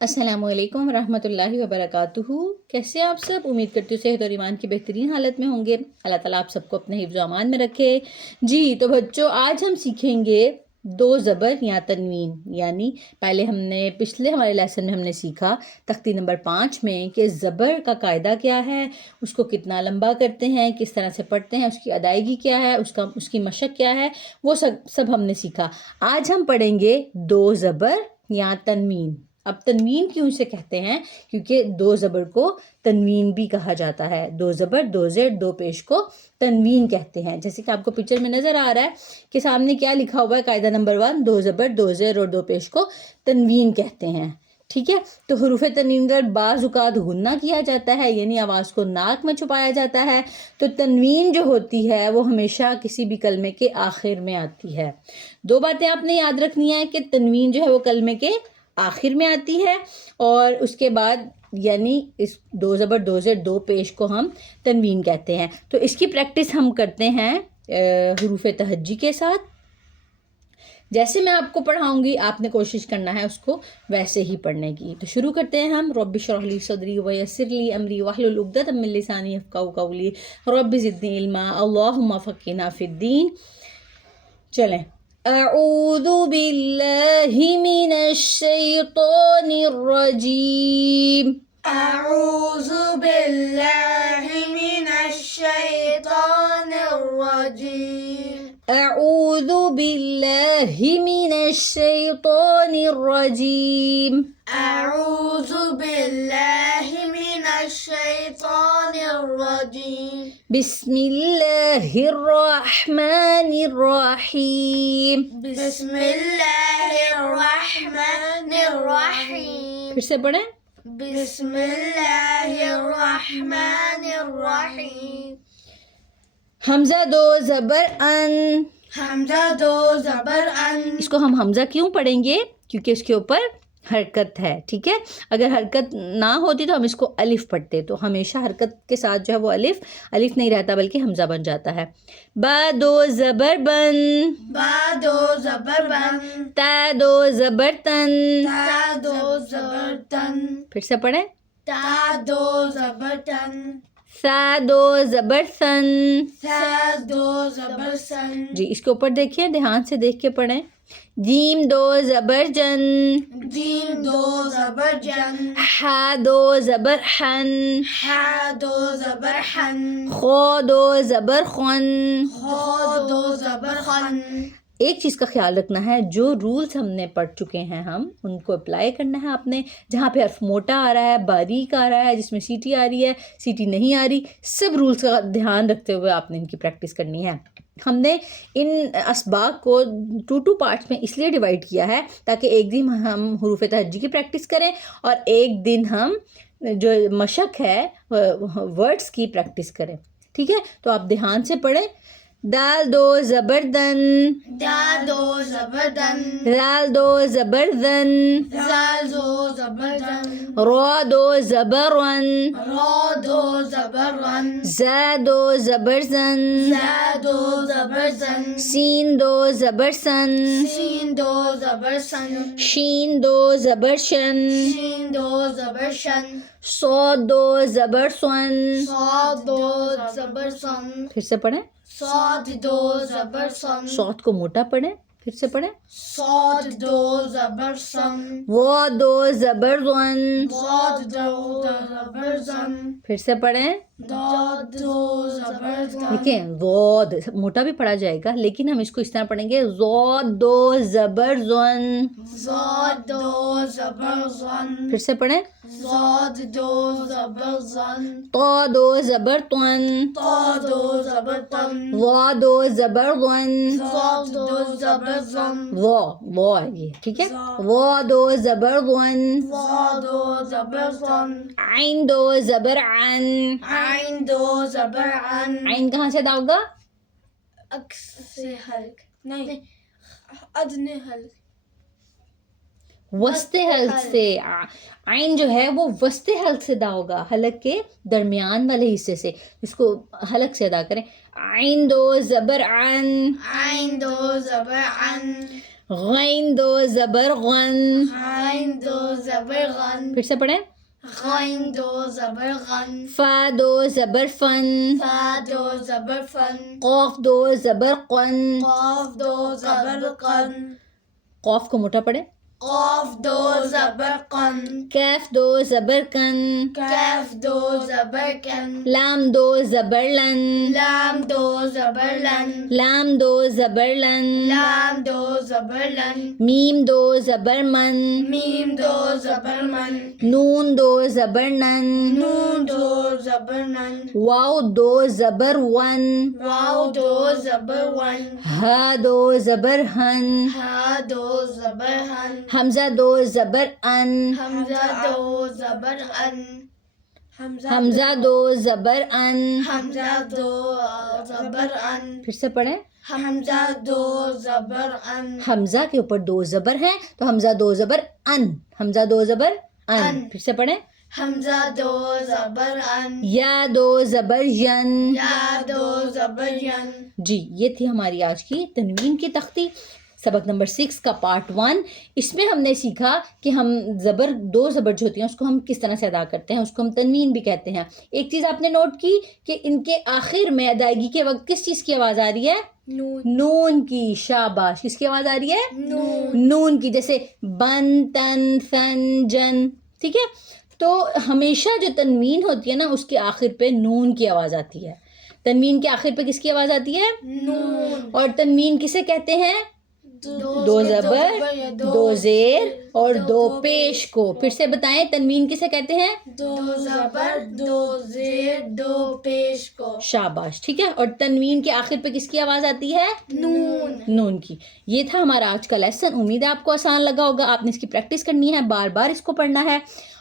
السلام علیکم ورحمۃ اللہ وبرکاتہ. کیسے آپ سب؟ امید کرتی ہوں صحت اور ایمان کی بہترین حالت میں ہوں گے. اللہ تعالیٰ آپ سب کو اپنے حفظ و امان میں رکھے. جی تو بچوں، آج ہم سیکھیں گے دو زبر یا تنوین. یعنی پہلے ہم نے پچھلے ہمارے لیسن میں ہم نے سیکھا تختی نمبر 5 میں کہ زبر کا قاعدہ کیا ہے، اس کو کتنا لمبا کرتے ہیں، کس طرح سے پڑھتے ہیں، اس کی ادائیگی کیا ہے، اس کی مشق کیا ہے، وہ سب ہم نے سیکھا. آج ہم پڑھیں گے دو زبر یا تنوین. اب تنوین کیوں سے کہتے ہیں؟ کیونکہ دو زبر کو تنوین بھی کہا جاتا ہے. دو زبر، دو زیر، دو پیش کو تنوین کہتے ہیں. جیسے کہ آپ کو پکچر میں نظر آ رہا ہے کہ سامنے کیا لکھا ہوا ہے، قاعدہ نمبر 1، دو زبر، دو زیر اور دو پیش کو تنوین کہتے ہیں. ٹھیک ہے، تو حروف تنوین کا بعض اوقات غنہ کیا جاتا ہے، یعنی آواز کو ناک میں چھپایا جاتا ہے. تو تنوین جو ہوتی ہے وہ ہمیشہ کسی بھی کلمے کے آخر میں آتی ہے. دو باتیں آپ نے یاد رکھنی ہے کہ تنوین جو ہے وہ کلمے کے آخر میں آتی ہے، اور اس کے بعد یعنی اس دو زبر، دو زیر، دو پیش کو ہم تنوین کہتے ہیں. تو اس کی پریکٹس ہم کرتے ہیں حروف تہجی کے ساتھ. جیسے میں آپ کو پڑھاؤں گی آپ نے کوشش کرنا ہے اس کو ویسے ہی پڑھنے کی. تو شروع کرتے ہیں ہم. رب اشرح لی صدری ویسر لی امری واحلل عقدۃ من لسانی یفقہوا قولی رب زدنی علما اللہم فقہنا فی الدین. چلیں. اعوذ باللہ من الشیطان الرجیم. اعوذ باللہ من الشیطان الرجیم. اعوذ باللہ من الشیطان الرجیم. اعوذ باللہ من الشیطان الرجیم. بسم اللہ الرحمن الرحیم. بسم اللہ الرحمن الرحیم. پھر سے پڑھیں. بسم اللہ الرحمن الرحیم. حمزہ دو زبر ان. حمزہ دو زبر ان. اس کو ہم حمزہ کیوں پڑھیں گے؟ کیونکہ اس کے اوپر حرکت ہے. ٹھیک ہے، اگر حرکت نہ ہوتی تو ہم اس کو الف پڑھتے. تو ہمیشہ حرکت کے ساتھ جو ہے وہ الف نہیں رہتا بلکہ حمزہ بن جاتا ہے. با دو زبر بن. با دو زبر بن. تا دو زبر تن. تا دو زبر تن. پھر سے پڑھیں. تا دو زبر تن. سا دو زبر سن. سا دو زبر سن. جی اس کے اوپر دیکھیں، دھیان سے دیکھ کے پڑھیں. جیم دو زبر جن. جیم دو زبر جن. ہا دو زبر حن. ہا دو زبر حن. خو دو زبر خن. خو دو زبر خن. ایک چیز کا خیال رکھنا ہے، جو رولز ہم نے پڑھ چکے ہیں ہم ان کو اپلائی کرنا ہے آپ نے. جہاں پہ حرف موٹا آ رہا ہے، باریک آ رہا ہے، جس میں سیٹی آ رہی ہے، سیٹی نہیں آ رہی، سب رولز کا دھیان رکھتے ہوئے آپ نے ان کی پریکٹس کرنی ہے. ہم نے ان اسباق کو 2 پارٹس میں اس لیے ڈیوائڈ کیا ہے تاکہ ایک دن ہم حروف تہجی کی پریکٹس کریں اور ایک دن ہم جو مشق ہے ورڈز کی پریکٹس کریں. ٹھیک ہے، تو آپ دھیان سے پڑھیں. دال دو زبر دن. دال دو زبر دن. زال دو زبر زن. زال دو زبر زن. را دو زبر رن. را دو زبر رن. زا دو زبر زن. زا دو زبر زن. سین دو زبر سن. سین دو زبر سن. شین دو زبر شن. شین دو زبر شن. صاد دو زبر سن. صاد دو زبر سن. پھر سے پڑھیں. صاد دو زبر سن. صاد کو موٹا پڑھیں. پھر سے پڑھیں. صاد دو زبر سن. وا دو زبر ون. ضاد دو زبر زن. پھر سے پڑھیں. ضاد دو زبر زن. دیکھیں ضاد موٹا بھی پڑھا جائے گا لیکن ہم اس کو اس طرح پڑھیں گے. ضاد دو زبر زن. ضاد دو زبر زن. پھر سے پڑھیں. ضاد دو زبر زن. طا دو زبر طن. طا دو زبر تن. وا دو زبر ون. ضاد دو زبر زن. وا یہ ٹھیک ہے. وا دو زبر ون. وا دو زبر زن. عین دو زبر عن. عین دو زبر عن. عین کہاں سے ادا ہوگا؟ عکس سے حلق نہیں، ادنے حلق. وسط حلق سے. عین جو ہے وہ وسط حلق سے ادا ہوگا، حلق کے درمیان والے حصے سے. اس کو حلق سے ادا کریں. عین دو زبر عن. عین دو زبر عن. غین دو زبر غن. غین دو زبر غن. پھر سے پڑھیں. غین دو زبر غن. فا دو زبر فن. فا دو زبر فن. قاف دو زبر قن. قاف دو زبر قن. قاف کو موٹا پڑھیں. قاف دو زبر قن. کیف دو زبر کن. کیف دو زبر کن. لام دو زبر لن. لام دو زبر لن. لام دو زبر لن. لام دو زبر لن. میم دو زبر من. میم دو زبر من. نون دو زبر نن. نون دو زبر نن. واو دو زبر ون. واو دو زبر ون. ہا دو زبر ہن. ہا دو زبر ہن. حمزہ دو زبر ان. حمزہ دو زبر ان. حمزہ دو زبر ان. حمزہ دو زبر ان. پھر سے پڑھیں. حمزہ دو زبر ان. حمزہ کے اوپر دو زبر ہیں تو حمزہ دو زبر ان. حمزہ دو زبر ان. پھر سے پڑھیں. حمزہ دو زبر ان. یا دو زبر ین. یا دو زبر ین. جی یہ تھی ہماری آج کی تنوین کی تختی، سبق نمبر 6 کا پارٹ 1۔ اس میں ہم نے سیکھا کہ ہم دو زبر جو ہوتی ہیں اس کو ہم کس طرح سے ادا کرتے ہیں، اس کو ہم تنوین بھی کہتے ہیں۔ ایک چیز آپ نے نوٹ کی کہ ان کے آخر میں ادائیگی کے وقت کس چیز کی آواز آ رہی ہے؟ نون کی۔ شاباش، کس کی آواز آ رہی ہے؟ نون کی، جیسے بن تن ثن جن، ٹھیک ہے؟ تو ہمیشہ جو تنوین ہوتی ہے نا اس کے آخر پہ نون کی آواز آتی ہے۔ تنوین کے آخر پہ کس کی آواز آتی ہے؟ نون۔ اور تنوین کسے کہتے ہیں؟ دو زبر، دو زیر اور دو پیش کو۔ پھر سے بتائیں، تنوین کسے کہتے ہیں؟ دو زبر، دو زیر، دو پیش کو۔ شاباش، ٹھیک ہے۔ اور تنوین کے آخر پہ کس کی آواز آتی ہے؟ نون۔ نون کی۔ یہ تھا ہمارا آج کا لیسن، امید ہے آپ کو آسان لگا ہوگا۔ آپ نے اس کی پریکٹس کرنی ہے، بار بار اس کو پڑھنا ہے،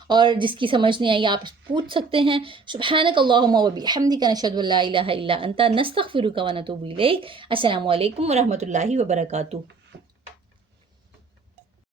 اور جس کی سمجھ نہیں آئی آپ پوچھ سکتے ہیں۔ سبحانک اللہم و بحمدک، نشہد ان لا الہ الا انت، نستغفرک و نتوب الیک۔ السلام علیکم ورحمۃ اللہ وبرکاتہ۔